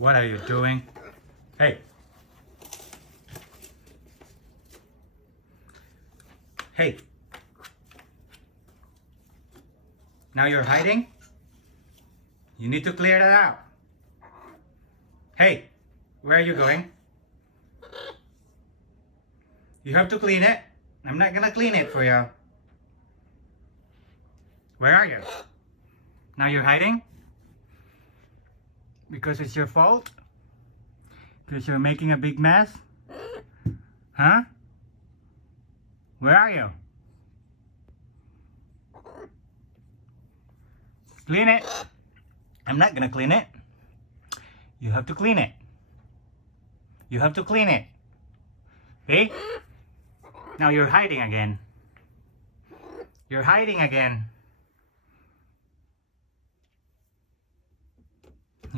What are you doing? Hey. Hey. Now you're hiding? You need to clear that out. Hey, where are you going? You have to clean it. I'm not gonna clean it for you. Where are you? Now you're hiding? Because it's your fault? Because you're making a big mess? Huh? Where are you? Clean it. I'm not gonna clean it. You have to clean it. You have to clean it. See? Now you're hiding again. You're hiding again.